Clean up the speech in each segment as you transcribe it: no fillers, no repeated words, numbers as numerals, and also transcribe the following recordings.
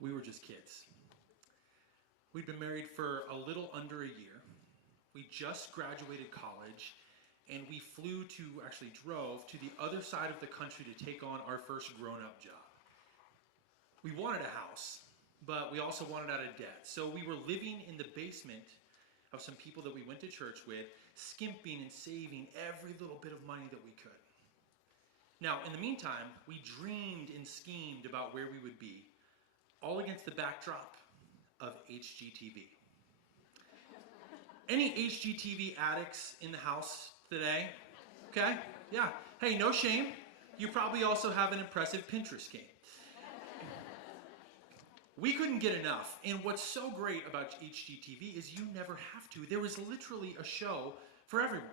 We were just kids. We'd been married for a little under a year. We just graduated college, and we drove to the other side of the country to take on our first grown-up job. We wanted a house, but we also wanted out of debt. So we were living in the basement of some people that we went to church with, skimping and saving every little bit of money that we could. Now, in the meantime, we dreamed and schemed about where we would be, all against the backdrop of HGTV. Any HGTV addicts in the house today? Okay, yeah. Hey, no shame. You probably also have an impressive Pinterest game. We couldn't get enough, and what's so great about HGTV is you never have to. There is literally a show for everyone.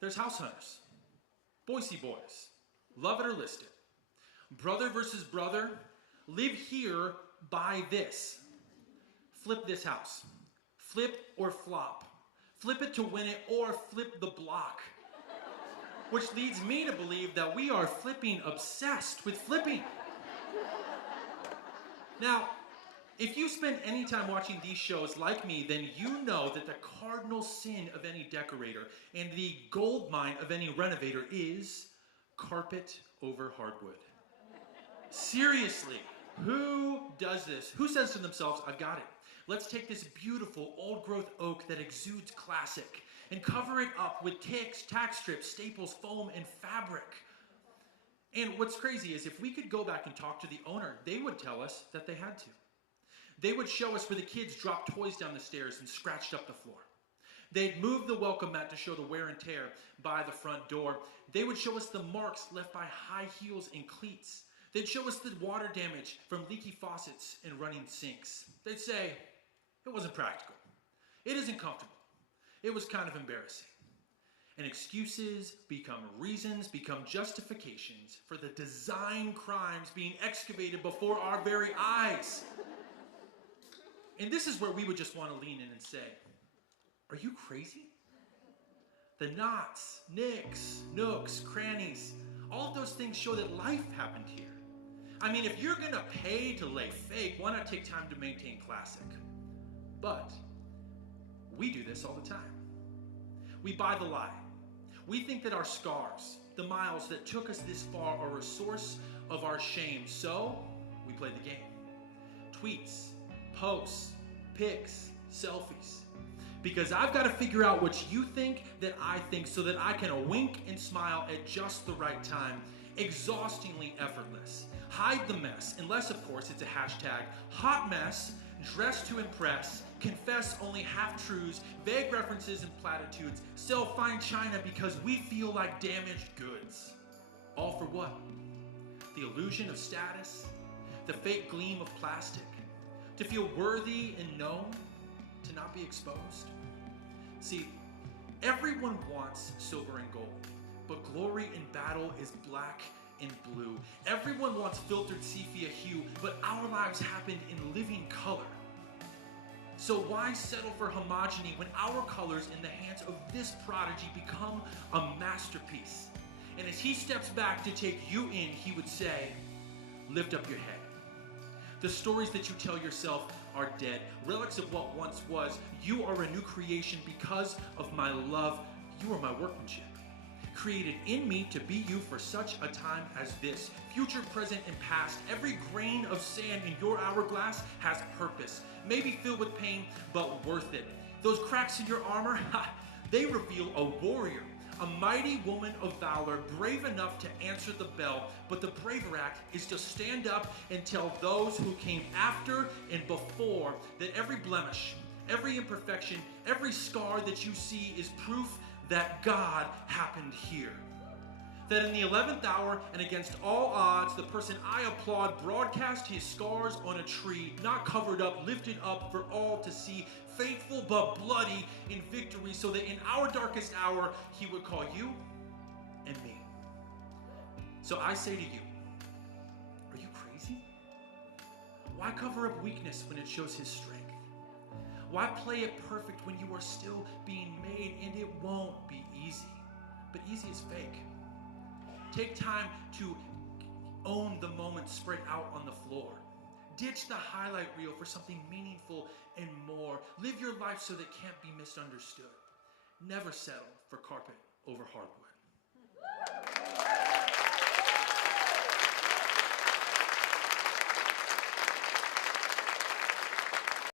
There's House Hunters, Boise Boys, Love It or List It, Brother versus Brother, Live Here, Buy This, Flip This House, Flip or Flop, Flip It to Win It, or Flip the Block. Which leads me to believe that we are flipping obsessed with flipping. Now, if you spend any time watching these shows like me, then you know that the cardinal sin of any decorator and the gold mine of any renovator is carpet over hardwood. Seriously, who does this? Who says to themselves, I've got it. Let's take this beautiful old-growth oak that exudes classic and cover it up with tack strips, staples, foam, and fabric. And what's crazy is if we could go back and talk to the owner, they would tell us that they had to. They would show us where the kids dropped toys down the stairs and scratched up the floor. They'd move the welcome mat to show the wear and tear by the front door. They would show us the marks left by high heels and cleats. They'd show us the water damage from leaky faucets and running sinks. They'd say, it wasn't practical. It isn't comfortable. It was kind of embarrassing. And excuses become reasons, become justifications for the design crimes being excavated before our very eyes. And this is where we would just want to lean in and say, are you crazy? The knots, nicks, nooks, crannies, all of those things show that life happened here. I mean, if you're gonna pay to lay fake, why not take time to maintain classic? But we do this all the time. We buy the lie. We think that our scars, the miles that took us this far, are a source of our shame. So we play the game. Tweets, posts, pics, selfies. Because I've got to figure out what you think that I think so that I can wink and smile at just the right time. Exhaustingly effortless. Hide the mess, unless of course it's a hashtag hot mess, dress to impress, confess only half-truths, vague references and platitudes, sell fine china because we feel like damaged goods. All for what? The illusion of status, the fake gleam of plastic, to feel worthy and known, to not be exposed. See, everyone wants silver and gold, but glory in battle is black and blue. Everyone wants filtered sepia hue, but our lives happened in living color. So why settle for homogeny when our colors in the hands of this prodigy become a masterpiece? And as he steps back to take you in, he would say, lift up your head. The stories that you tell yourself are dead, relics of what once was. You are a new creation because of my love. You are my workmanship, created in me to be you for such a time as this. Future, present, and past, every grain of sand in your hourglass has purpose. Maybe filled with pain, but worth it. Those cracks in your armor, they reveal a warrior, a mighty woman of valor, brave enough to answer the bell. But the braver act is to stand up and tell those who came after and before that every blemish, every imperfection, every scar that you see is proof that God happened here. That in the 11th hour and against all odds, the person I applaud broadcast his scars on a tree, not covered up, lifted up for all to see, faithful but bloody in victory, so that in our darkest hour, he would call you and me. So I say to you, are you crazy? Why cover up weakness when it shows his strength? Why play it perfect when you are still being made? And it won't be easy, but easy is fake. Take time to own the moment spread out on the floor. Ditch the highlight reel for something meaningful and more. Live your life so that it can't be misunderstood. Never settle for carpet over hardwood.